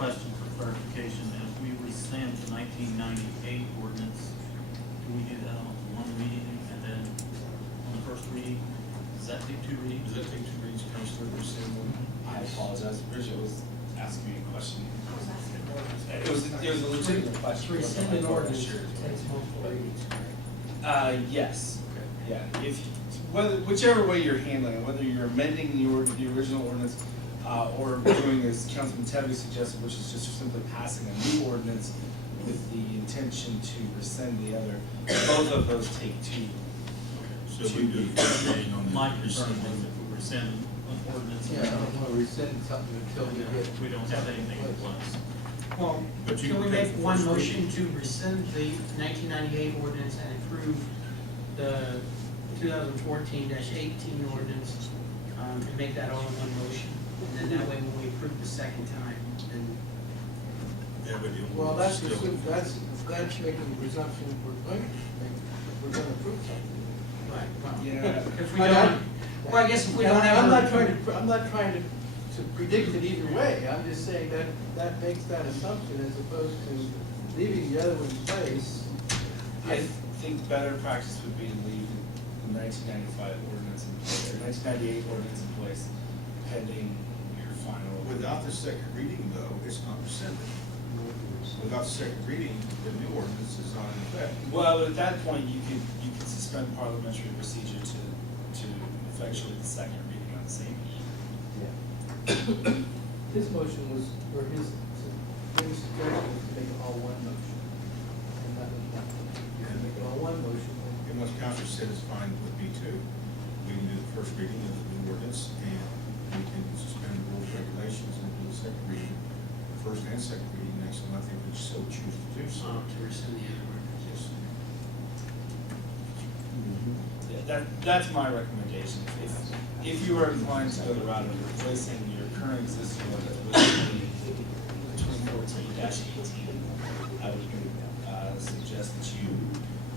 question for clarification. If we rescind the 1998 ordinance, do we do that on one reading and then on the first reading? Does that take two readings? Does that take two readings, Councilor Brazil? I apologize, Bridget was asking me a question. It was a legitimate question. Rescind an ordinance takes multiple readings. Yes. Yeah, whichever way you're handling it, whether you're amending the original ordinance, or doing as Councilman Tevye suggested, which is just simply passing a new ordinance with the intention to rescind the other, both of those take two. So we do first reading on the My concern rescinding. was if we rescind an ordinance. Yeah, I don't want to rescind something until we get. We don't have anything in place. Well, But you can we can make take the one first motion reading. to rescind the 1998 ordinance and approve the 2014-18 ordinance, and make that all in one motion? And then that way, when we approve the second time, then, Yeah, but it Well, will that's still. making the presumption we're going to approve something. right, well, Yeah. if we don't, well, I guess if we don't have. I'm not trying to predict it either way. I'm just saying that makes that assumption as opposed to leaving the other one in place. I think better practice would be to leave the 1995 ordinance in place, or 1998 ordinance in place, pending your final. Without the second reading, though, it's not rescinded. Without the second reading, the new ordinance is not in effect. Well, at that point, you could suspend parliamentary procedure to effectuate the second reading on the same eve. His motion was, or his suggestion was to make it all one motion. And that was not, you can make it all one motion. And what Councilor said is fine with me too. We can do the first reading of the new ordinance, and we can suspend the rules, regulations, and do the second reading, first and second reading next month, if we so choose to do so. To rescind the other ordinance. Yes. Yeah, that's my recommendation. If you are inclined to go the route of replacing your current existing ordinance with the 2014-18, I would suggest that you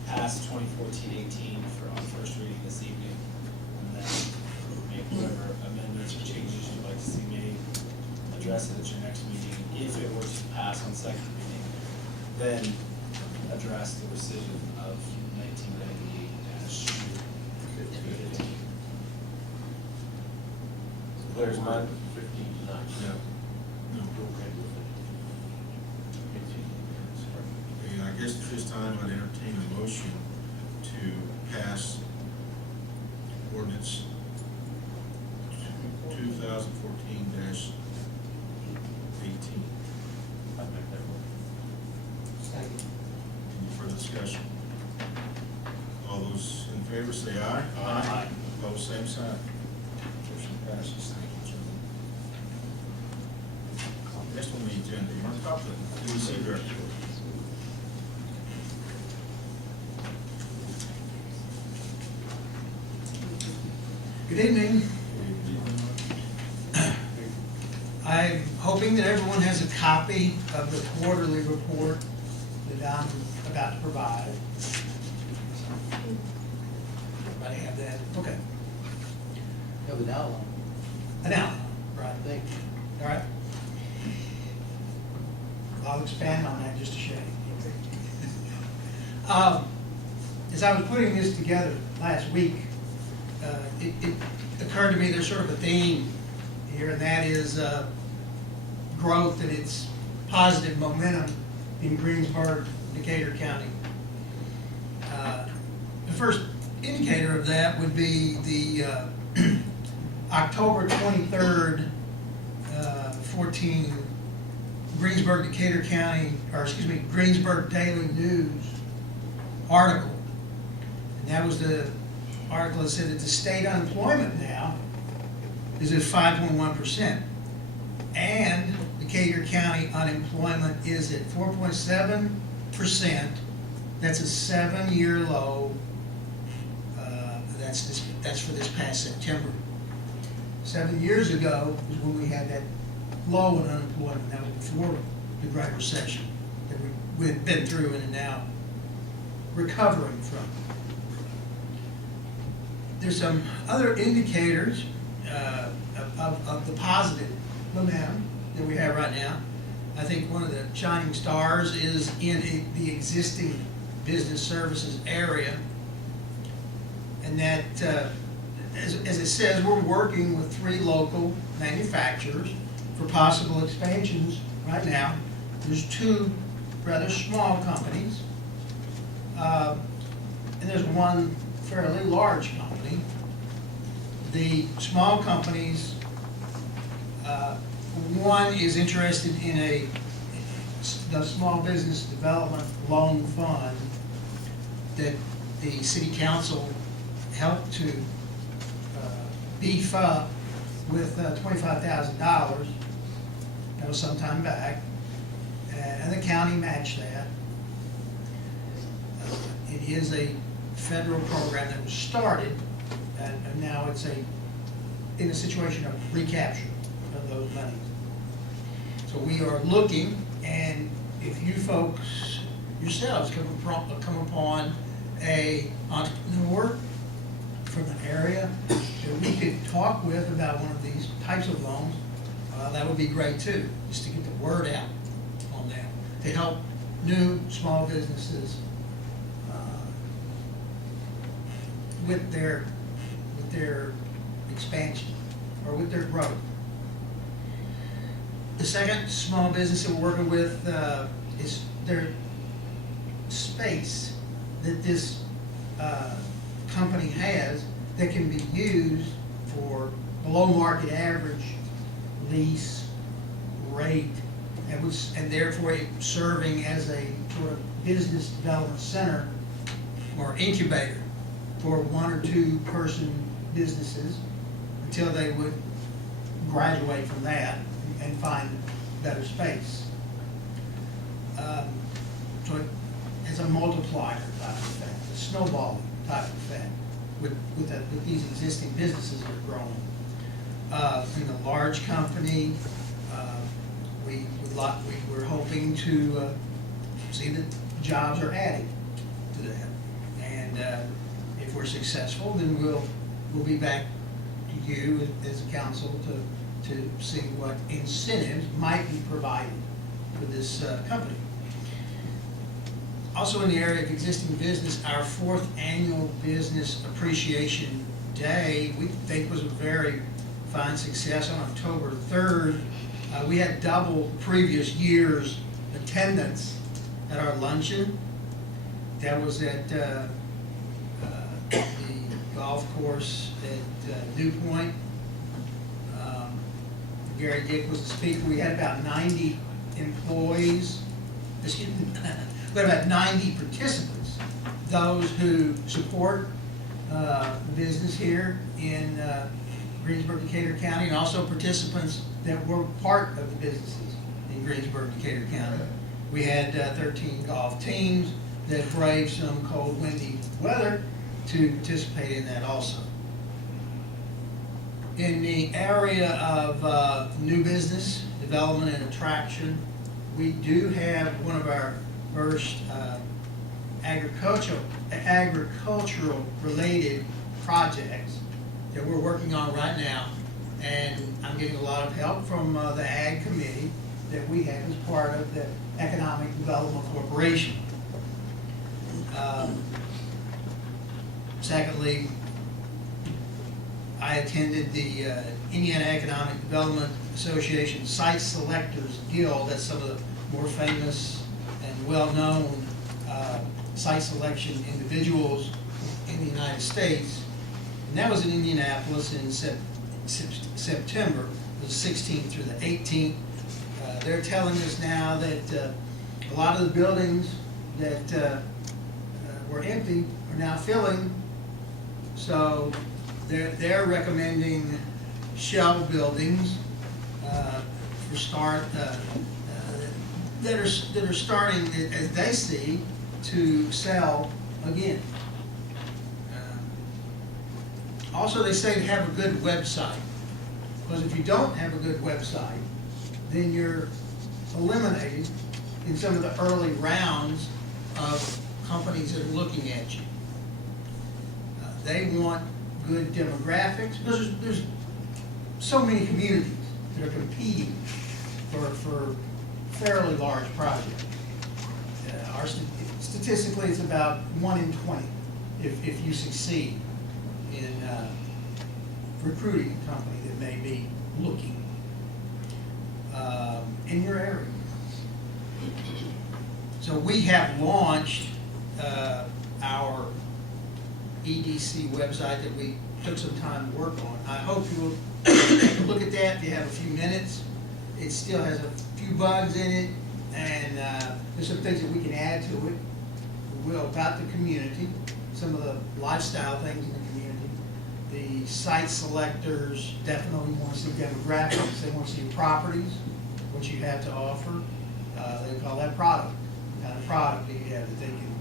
pass 2014-18 on first reading this evening, and then make whatever amendments or changes you'd like to see made, address it at your next meeting. If it were to pass on second reading, then address the rescission of 1998-15. There's my 15 tonight. Yeah. No. And I guess at this time, I'd entertain a motion to pass ordinance 2014-18. I'd make that one. Second. Any further discussion? All those in favor say aye. Aye. Opposed, same sign. Motion passes. Thank you, gentlemen. Next on the agenda, Mark Coplon, DEC Director. Good evening. I'm hoping that everyone has a copy of the quarterly report that I'm about to provide. Everybody have that? Okay. Have an outline. An outline, right? Thank you. All right. I'll expand on that just a shade. As I was putting this together last week, it occurred to me there's sort of a theme here, and that is growth and its positive momentum in Greensburg, Decatur County. The first indicator of that would be the October 23rd, 14 Greensburg, Decatur County, or excuse me, Greensburg Daily News article. And that was the article that said that the state unemployment now is at 5.1%. And Decatur County unemployment is at 4.7%. That's a 7-year low. That's for this past September. 7 years ago was when we had that low in unemployment. That was before the Great Recession that we've been through and are now recovering from. There's some other indicators of the positive momentum that we have right now. I think one of the shining stars is in the existing business services area. And that, as it says, we're working with 3 local manufacturers for possible expansions right now. There's 2 rather small companies, and there's 1 fairly large company. The small companies, one is interested in the Small Business Development Loan Fund that the city council helped to beef up with $25,000. That was some time back, and the county matched that. It is a federal program that was started, and now it's in a situation of recapture of those monies. So we are looking, and if you folks yourselves come upon a entrepreneur from the area that we could talk with about one of these types of loans, that would be great too, just to get the word out on them, to help new small businesses with their expansion or with their growth. The second small business that we're working with is their space that this company has that can be used for below market average lease rate, and therefore serving as a sort of business development center or incubator for 1 or 2 person businesses until they would graduate from that and find better space. So it's a multiplier type of effect, a snowballing type of effect with these existing businesses that are growing. In the large company, we're hoping to see that jobs are added to that. And if we're successful, then we'll be back to you as a council to see what incentives might be provided for this company. Also in the area of existing business, our 4th annual Business Appreciation Day, we think was a very fine success on October 3rd. We had double previous year's attendance at our luncheon. That was at the golf course at Dew Point. Gary Dick was the speaker. We had about 90 employees, excuse me, we had about 90 participants, those who support the business here in Greensburg, Decatur County, and also participants that were part of the businesses in Greensburg, Decatur County. We had 13 golf teams that braved some cold, windy weather to participate in that also. In the area of new business development and attraction, we do have one of our first agricultural related projects that we're working on right now, and I'm getting a lot of help from the Ag Committee that we have as part of the Economic Development Corporation. Secondly, I attended the Indiana Economic Development Association Site Selectors Guild. That's some of the more famous and well-known site selection individuals in the United States. And that was in Indianapolis in September, the 16th through the 18th. They're telling us now that a lot of the buildings that were empty are now filling. So they're recommending shell buildings for start that are starting, as they see, to sell again. Also, they say to have a good website, because if you don't have a good website, then you're eliminated in some of the early rounds of companies that are looking at you. They want good demographics, because there's so many communities that are competing for fairly large project. Statistically, it's about 1 in 20 if you succeed in recruiting a company that may be looking in your area. So we have launched our EDC website that we took some time to work on. I hope you will take a look at that if you have a few minutes. It still has a few bugs in it, and there's some things that we can add to it. We will about the community, some of the lifestyle things in the community. The site selectors definitely want to see demographics. They want to see properties, what you have to offer. They call that product. What kind of product do you have that they can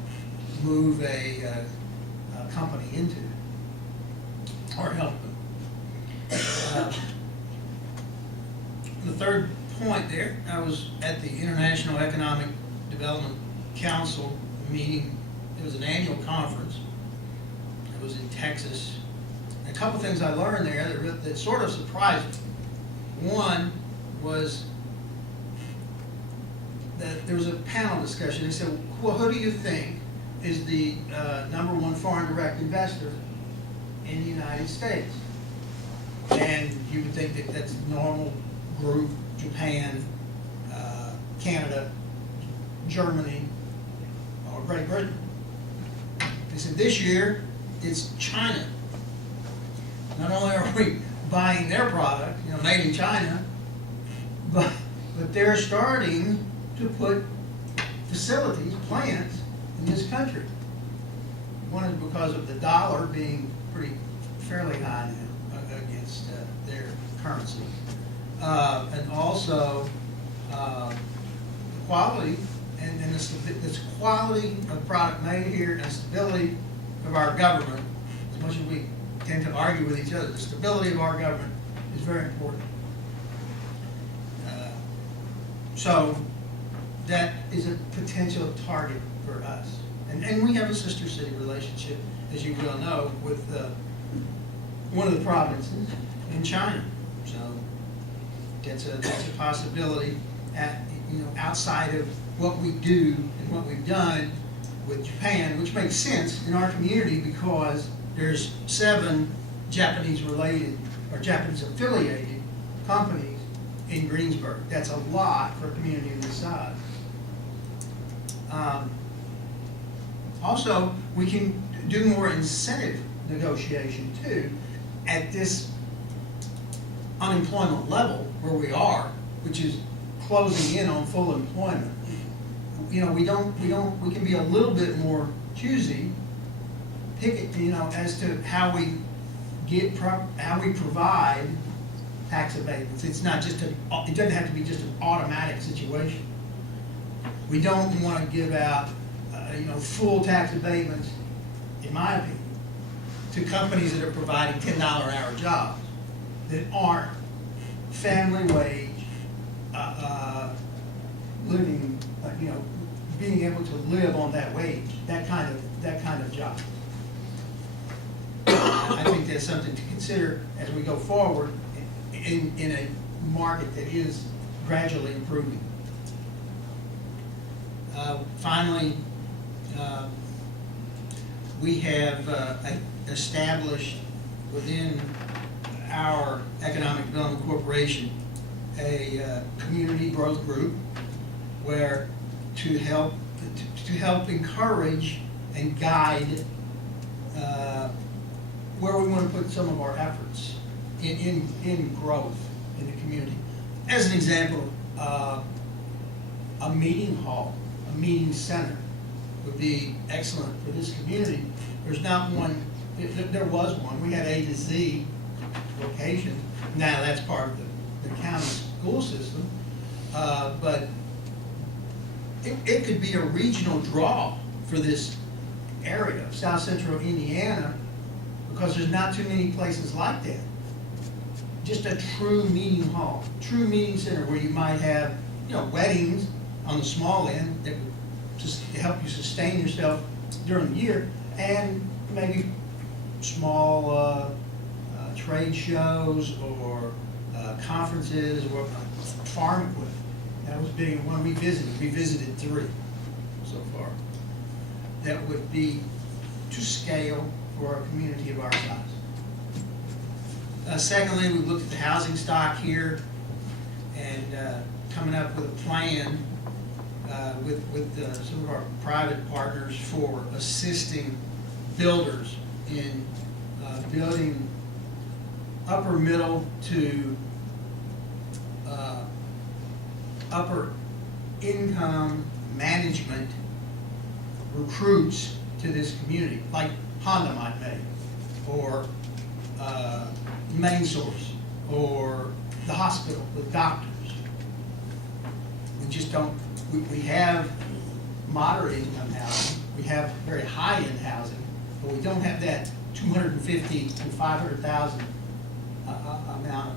move a company into or help them? The third point there, I was at the International Economic Development Council meeting. It was an annual conference. It was in Texas. And a couple things I learned there that sort of surprised me. One was that there was a panel discussion. They said, well, who do you think is the #1 foreign direct investor in the United States? And you would think that that's a normal group: Japan, Canada, Germany, or Great Britain. They said this year it's China. Not only are we buying their product, made in China, but they're starting to put facilities, plants in this country. One is because of the dollar being fairly high now against their currency. And also the quality and the quality of product made here and the stability of our government. As much as we tend to argue with each other, the stability of our government is very important. So that is a potential target for us. And we have a sister city relationship, as you well know, with one of the provinces in China. So that's a possibility outside of what we do and what we've done with Japan, which makes sense in our community because there's 7 Japanese-related or Japanese-affiliated companies in Greensburg. That's a lot for a community of this size. Also, we can do more incentive negotiation too at this unemployment level where we are, which is closing in on full employment. We can be a little bit more choosy, as to how we provide tax abatements. It's not just it doesn't have to be just an automatic situation. We don't want to give out, full tax abatements, in my opinion, to companies that are providing $10 an hour jobs that aren't family wage, living, being able to live on that wage, that kind of job. I think that's something to consider as we go forward in a market that is gradually improving. Finally, we have established within our Economic Development Corporation a community growth group where to help encourage and guide where we want to put some of our efforts in growth in the community. As an example, a meeting hall, a meeting center would be excellent for this community. There's not one, there was one. We had A to Z location. Now that's part of the county school system, but it could be a regional draw for this area of South Central Indiana because there's not too many places like that. Just a true meeting hall, true meeting center where you might have, weddings on the small end that would just help you sustain yourself during the year, and maybe small trade shows or conferences or farm equipment. That was being one we visited. We visited 3 so far. That would be to scale for a community of our size. Secondly, we looked at the housing stock here and coming up with a plan with some of our private partners for assisting builders in building upper middle to upper income management recruits to this community, like Honda might make, or Main Source, or the hospital with doctors. We just don't, we have moderate income housing, we have very high end housing, but we don't have that 250 to 500,000 amount of,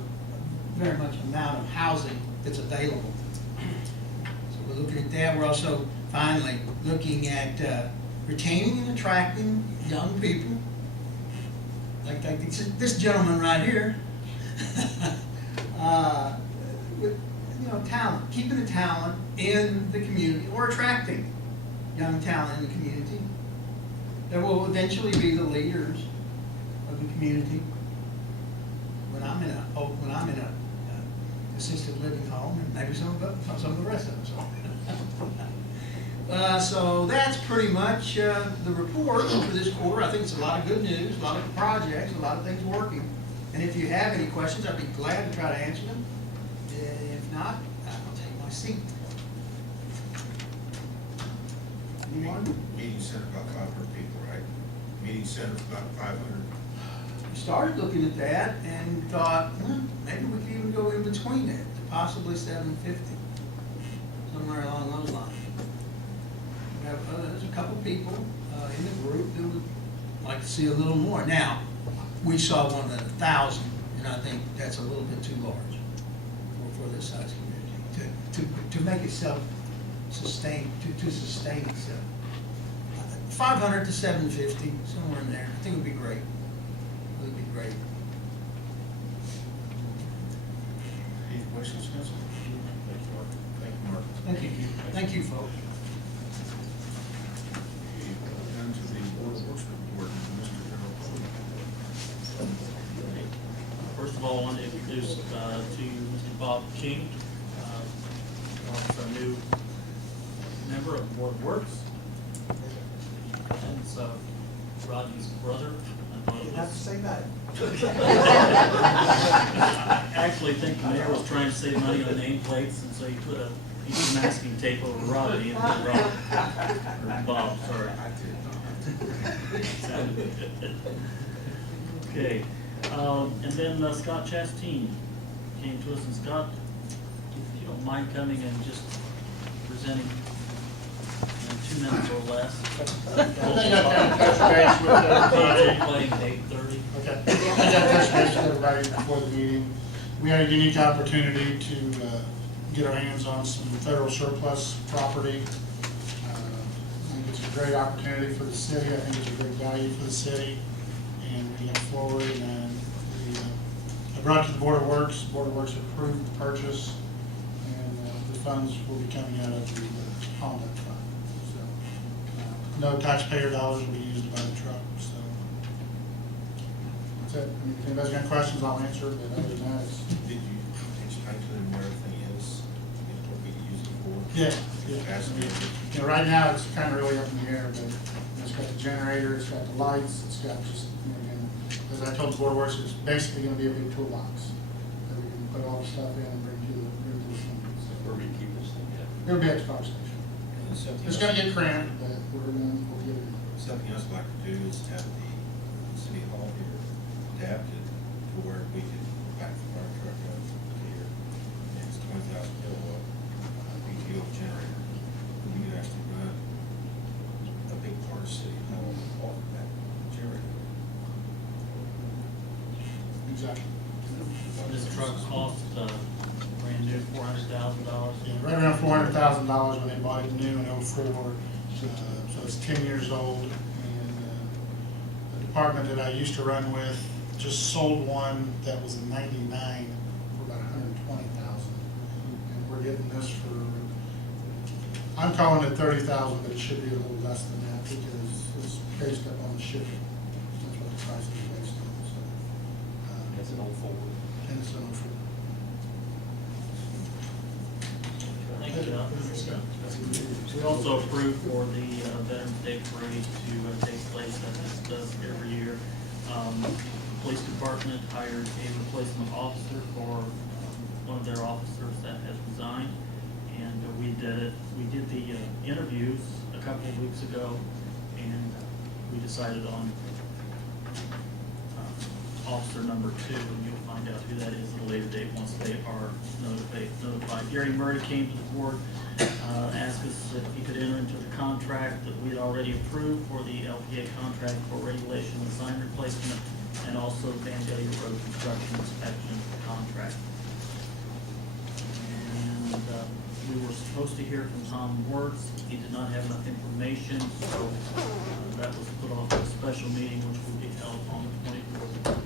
very much amount of housing that's available. So we're looking at that. We're also finally looking at retaining and attracting young people, like this gentleman right here, with talent, keeping the talent in the community, or attracting young talent in the community that will eventually be the leaders of the community. When I'm in a assisted living home, and maybe some of the rest of us are. So that's pretty much the report for this quarter. I think it's a lot of good news, a lot of projects, a lot of things working. And if you have any questions, I'd be glad to try to answer them. If not, I'll take my seat. Anyone? Meeting center about 500 people, right? Meeting center about 500. We started looking at that and thought, maybe we could even go in between it, to possibly 750, somewhere along those lines. We have, there's a couple people in the group that would like to see a little more. Now, we saw one at 1,000, and I think that's a little bit too large for this size community to make itself sustain to sustain itself. 500 to 750, somewhere in there. I think it would be great. It would be great. Any questions, Council? Thank you, Mark. Thank you, Mark. Thank you. Thank you, folks. Down to the Board of Works report, Mr. Darrel. First of all, I want to introduce to you Mr. Bob King, our new member of the Board of Works. And so Rodney's brother. I thought it You have to was- say that. I actually think the mayor was trying to save money on nameplates, and so he put a piece of masking tape over Rodney and put Rob, or Bob, sorry. Sounded good. Okay, and then Scott Chastain came to us, and Scott, if you don't mind coming and just presenting in 2 minutes or less. Contemplating 8:30. Okay. I got touch base with everybody before the meeting. We had a unique opportunity to get our hands on some federal surplus property. I think it's a great opportunity for the city. I think it's a great value for the city. And we look forward, and I brought it to the Board of Works. The Board of Works approved the purchase, and the funds will be coming out of the Honda fund. So no taxpayer dollars will be used to buy the truck. So that's it. I mean, if anybody's got questions, I'll answer, but other than that, it's, Did you explain to them where everything is, what we use it for? yeah. Ask me. Right now, it's kind of really up in the air, but it's got the generator, it's got the lights, it's got just, again, as I told the Board of Works, it's basically gonna be a big toolbox that we can put all the stuff in and bring to the machine. Where we keep this thing at? It'll be at the fire station. And then something It's else- gonna get cramped, but we'll get it. Something else I'd like to do is have the city hall here adapted to where we can back the fire truck up here. And it's 20,000 kilowatt BTO generator. And we could actually run a big part of city hall off of that generator. Exactly. This truck cost brand new $400,000. Yeah, right around $400,000 when they bought it new in '04. So it's 10 years old. And the department that I used to run with just sold one that was a '99 for about $120,000. And we're getting this for, I'm calling it 30,000, but it should be a little less than that because it's based up on the shipping. That's what the price is based on, so. It's an old Ford. And it's an offer. Thank you, John. We also approved for the Veterans Day Parade to take place, as this does every year. Police Department hired a replacement officer for one of their officers that has resigned. And we did the interviews a couple of weeks ago, and we decided on officer number 2, and you'll find out who that is at a later date once they are notified. Gary Murray came to the board, asked us if he could enter into the contract that we had already approved for the LPA contract for regulation and sign replacement, and also Vandalia Road construction inspection contract. And we were supposed to hear from Tom Wertz. He did not have enough information, so that was put off to a special meeting, which will be held on the 24th.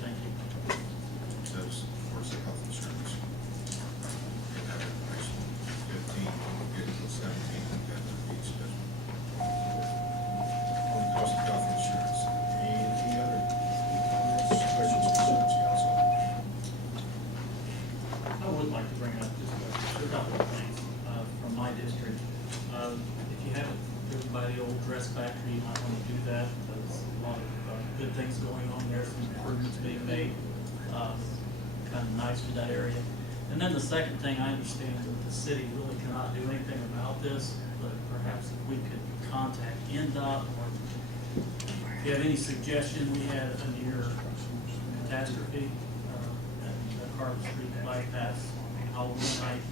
Thank you. Says, where's the health insurance? Get that information. 15, we'll get to 17, we'll get to each special. On the cost of health insurance, any other comments, questions, concerns, council? I would like to bring up just a couple of things from my district. If you haven't driven by the old dress factory, you might want to do that. There's a lot of good things going on there, some improvements being made, kind of nice for that area. And then the second thing, I understand that the city really cannot do anything about this, but perhaps if we could contact NDOT, or if you have any suggestion, we had a near catastrophe at the Carter Street bypass on Halloween night.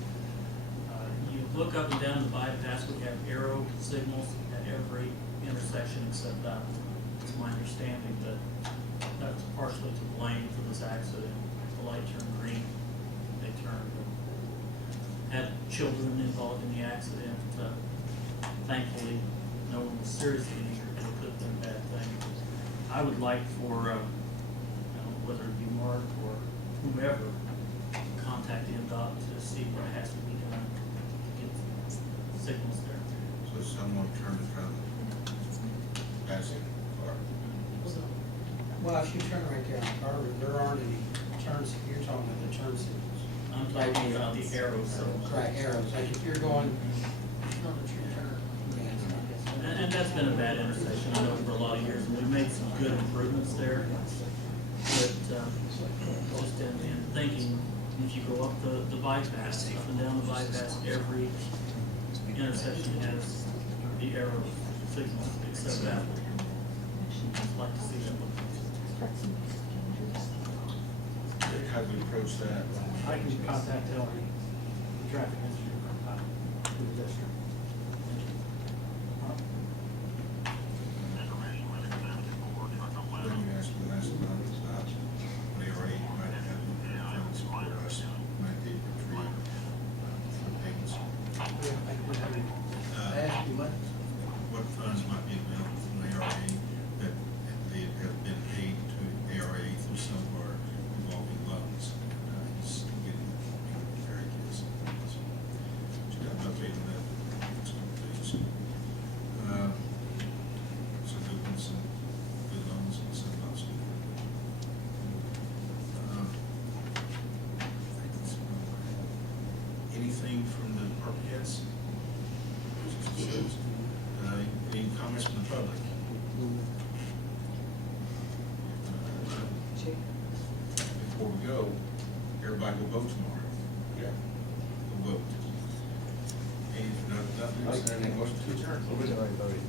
You look up and down the bypass, we have arrow signals at every intersection except that one. It's my understanding that that's partially to blame for this accident. The light turned green, they turned, had children involved in the accident. Thankfully, no one was seriously injured, but it could have been a bad thing. I would like for, whether it be Mark or whomever, contact NDOT to see what has to be done to get signals there. So someone turned from passing car. Well, if you turn right there on Carver, there aren't any turns, you're talking about the turn signals. I'm talking about the arrows, so. Right, arrows, like if you're going. And that's been a bad intersection, I know, for a lot of years, and we've made some good improvements there. But, just in thinking, if you go up the bypass, up and down the bypass, every intersection has the arrow signals, except that one. I'd like to see that one. How do we approach that? I can contact Ellie, the traffic engineer for the district. When you asked me last about they already might have things for us, might be for payments. I asked you What funds might be available from ARA that they have been paid to ARA through some of our revolving loans? Just getting very curious. Just got an update on that. Please. Some good ones, some good loans, and some not so good. Anything from the department heads? Any comments from the public? Before we go, everybody will vote tomorrow. Yeah. We'll vote. And if nothing else, then a motion to adjourn. Nobody's already voted.